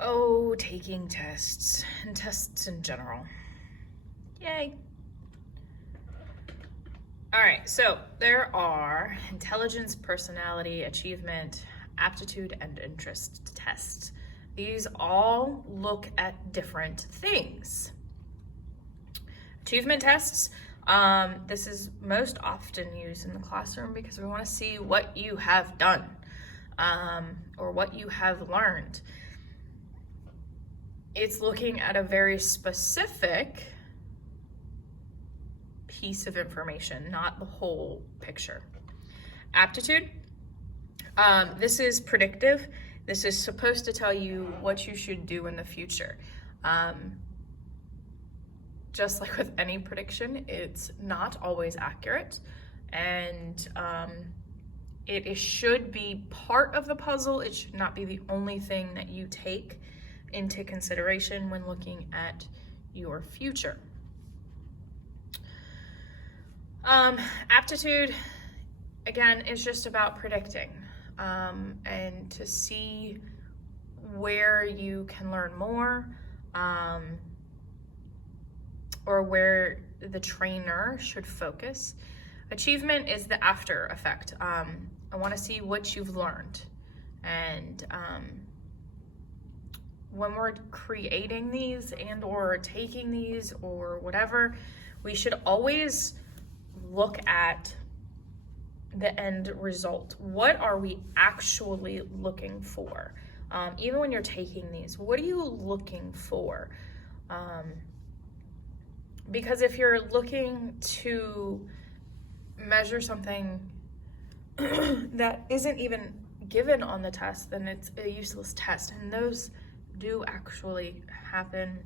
Oh, taking tests and tests in general. Yay. All right, so there are intelligence, personality, achievement, aptitude, and interest tests. These all look at different things. Achievement tests, this is most often used in the classroom because we want to see what you have done or what you have learned. It's looking at a very specific piece of information, not the whole picture. Aptitude, this is predictive. This is supposed to tell you what you should do in the future. Just like with any prediction, it's not always accurate, and it should be part of the puzzle. It should not be the only thing that you take into consideration when looking at your future. Aptitude, again, is just about predicting and to see where you can learn more or where the trainer should focus. Achievement is the after effect. I want to see what you've learned. And when we're creating these and or taking these or whatever, we should always look at the end result. What are we actually looking for? Even when you're taking these, what are you looking for? Because if you're looking to measure something that isn't even given on the test, then it's a useless test, and those do actually happen.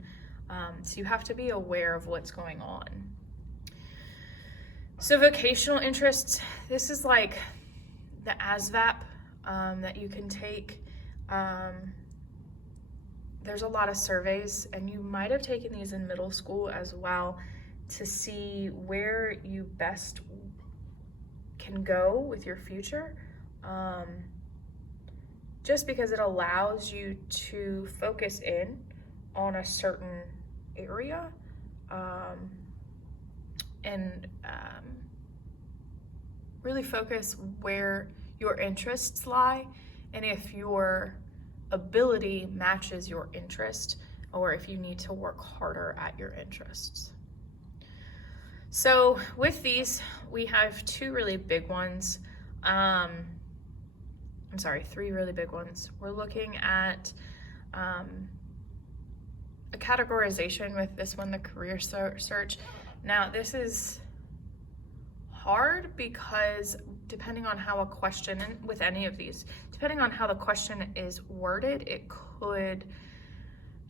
So you have to be aware of what's going on. So vocational interests, this is like the ASVAB that you can take. There's a lot of surveys, and you might have taken these in middle school as well, to see where you best can go with your future. Just because it allows you to focus in on a certain area and really focus where your interests lie, and if your ability matches your interest, or if you need to work harder at your interests. So with these, we have three really big ones. We're looking at a categorization with this one, the career search. Now, this is hard because depending on how a question, and with any of these, depending on how the question is worded, it could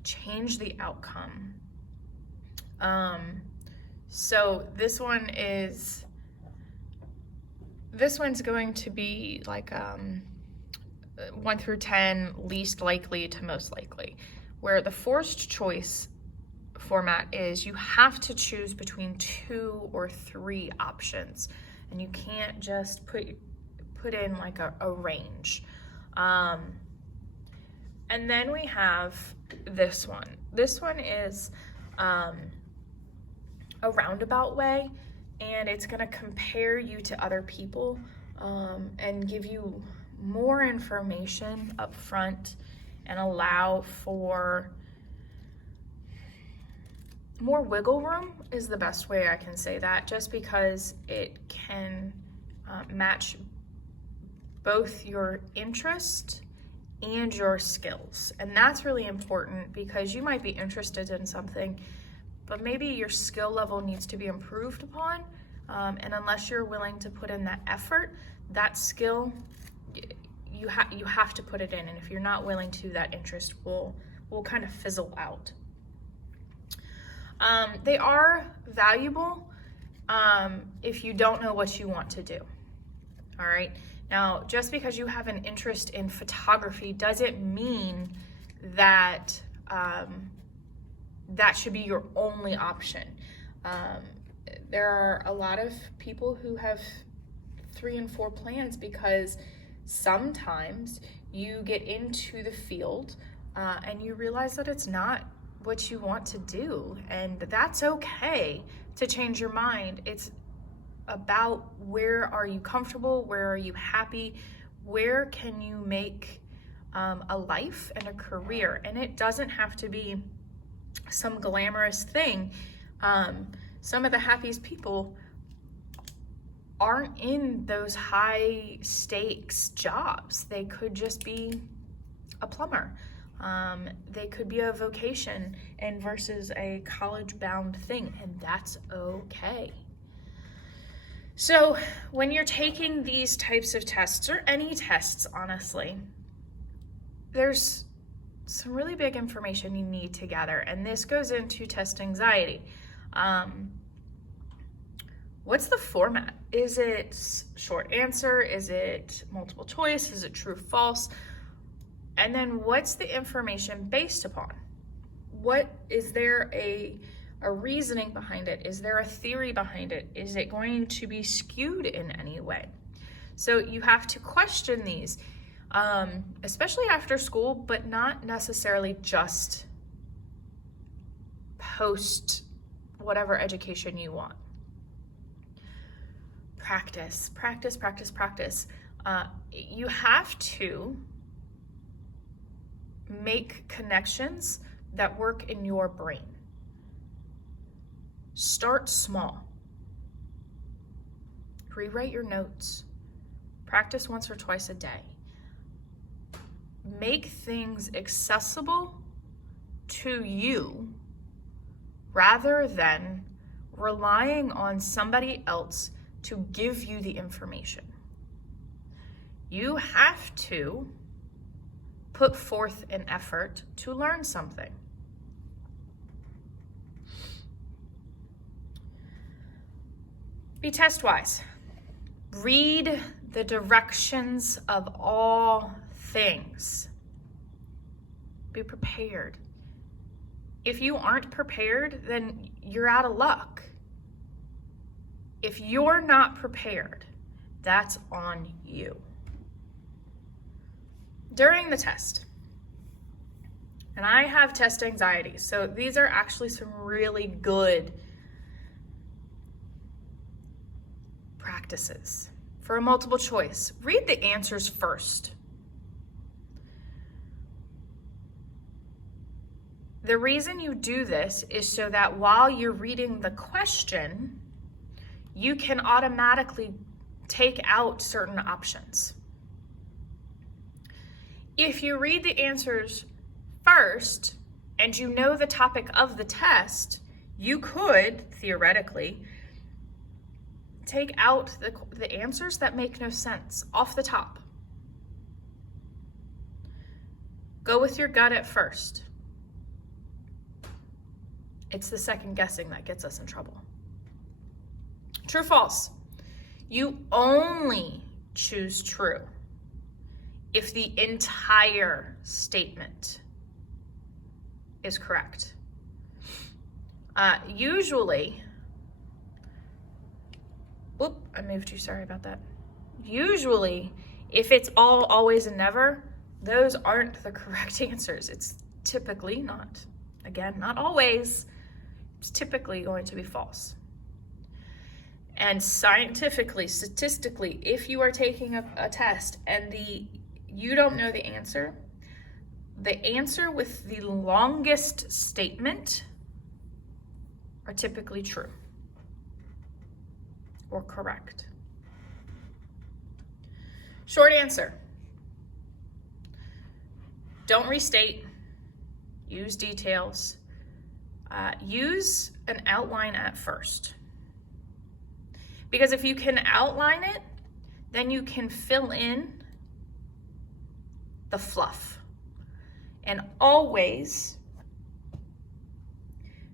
change the outcome. So this one's going to be like 1 through 10, least likely to most likely, where the forced choice format is you have to choose between 2 or 3 options, and you can't just put in like a range. And then we have this one. This one is a roundabout way, and it's going to compare you to other people and give you more information up front and allow for more wiggle room, is the best way I can say that, just because it can match both your interest and your skills. And that's really important because you might be interested in something, but maybe your skill level needs to be improved upon. And unless you're willing to put in that effort, that skill, you have to put it in. And if you're not willing to, that interest will kind of fizzle out. They are valuable if you don't know what you want to do. All right. Now, just because you have an interest in photography doesn't mean that that should be your only option. There are a lot of people who have 3 and 4 plans because sometimes you get into the field and you realize that it's not what you want to do, and that's okay to change your mind. It's about where are you comfortable, where are you happy, where can you make a life and a career, and it doesn't have to be some glamorous thing. Some of the happiest people aren't in those high stakes jobs. They could just be a plumber. They could be a vocation and versus a college bound thing, and that's okay. So when you're taking these types of tests, or any tests, honestly, there's some really big information you need to gather, and this goes into test anxiety. What's the format? Is it short answer? Is it multiple choice? Is it true, false? And then what's the information based upon? What is there a reasoning behind it? Is there a theory behind it? Is it going to be skewed in any way? So you have to question these, especially after school, but not necessarily just post whatever education you want. Practice, practice, practice, practice. You have to make connections that work in your brain. Start small. Rewrite your notes. Practice once or twice a day. Make things accessible to you rather than relying on somebody else to give you the information. You have to put forth an effort to learn something. Be test-wise. Read the directions of all things. Be prepared. If you aren't prepared, then you're out of luck. If you're not prepared, that's on you. During the test, and I have test anxiety, so these are actually some really good practices. For a multiple choice, read the answers first. The reason you do this is so that while you're reading the question, you can automatically take out certain options. If you read the answers first and you know the topic of the test, you could, theoretically, take out the answers that make no sense off the top. Go with your gut at first. It's the second guessing that gets us in trouble. True, false. You only choose true if the entire statement is correct. Usually, I moved you, sorry about that. Usually, if it's all, always, and never, those aren't the correct answers. It's typically not. Again, not always. It's typically going to be false. And scientifically, statistically, if you are taking a test and you don't know the answer with the longest statement are typically true or correct. Short answer. Don't restate. Use details. Use an outline at first. Because if you can outline it, then you can fill in the fluff. And always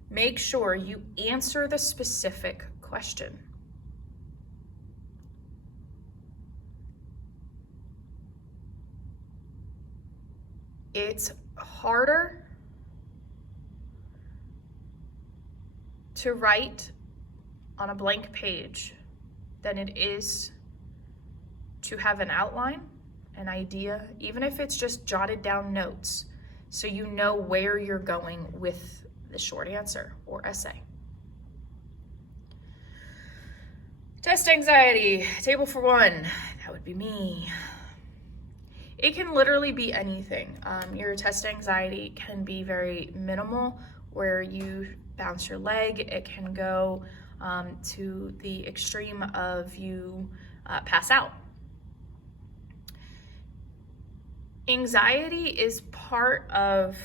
make sure you answer the specific question. It's harder to write on a blank page than it is to have an outline, an idea, even if it's just jotted down notes, so you know where you're going with the short answer or essay. Test anxiety, table for one, that would be me. It can literally be anything. Your test anxiety can be very minimal, where you bounce your leg. It can go to the extreme of you pass out. Anxiety is part of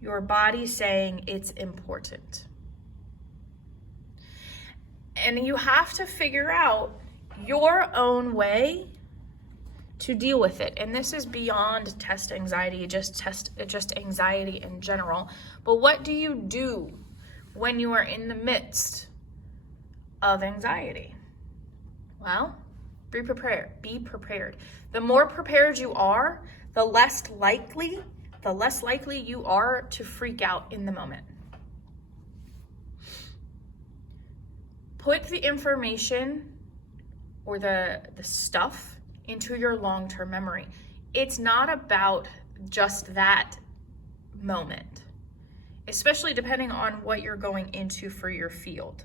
your body saying it's important. And you have to figure out your own way to deal with it. And this is beyond test anxiety, just anxiety in general. But what do you do when you are in the midst of anxiety? Well, be prepared. The more prepared you are, the less likely you are to freak out in the moment. Put the information or the stuff into your long-term memory. It's not about just that moment, especially depending on what you're going into for your field.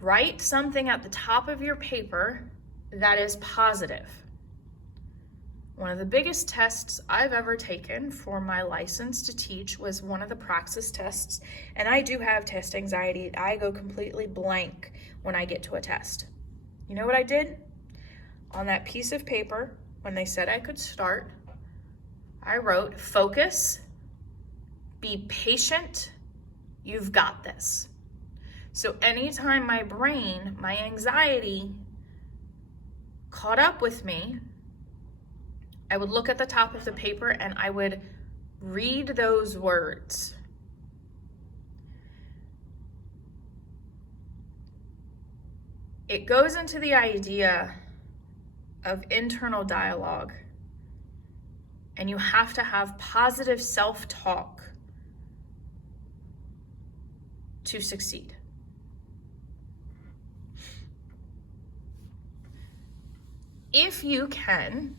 Write something at the top of your paper that is positive. One of the biggest tests I've ever taken for my license to teach was one of the praxis tests, and I do have test anxiety. I go completely blank when I get to a test. You know what I did? On that piece of paper, when they said I could start, I wrote, focus, be patient, you've got this. So anytime my brain, my anxiety caught up with me, I would look at the top of the paper and I would read those words. It goes into the idea of internal dialogue, and you have to have positive self-talk to succeed. If you can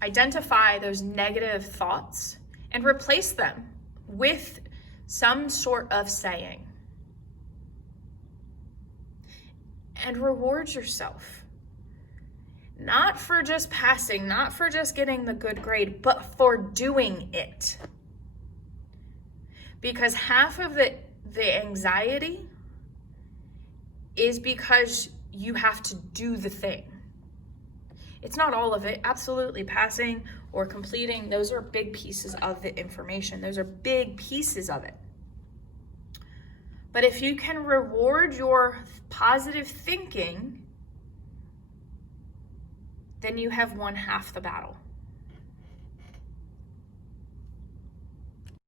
identify those negative thoughts and replace them with some sort of saying, and reward yourself. Not for just passing, not for just getting the good grade, but for doing it. Because half of the anxiety is because you have to do the thing. It's not all of it. Absolutely, passing or completing, those are big pieces of the information. Those are big pieces of it. But if you can reward your positive thinking, then you have won half the battle.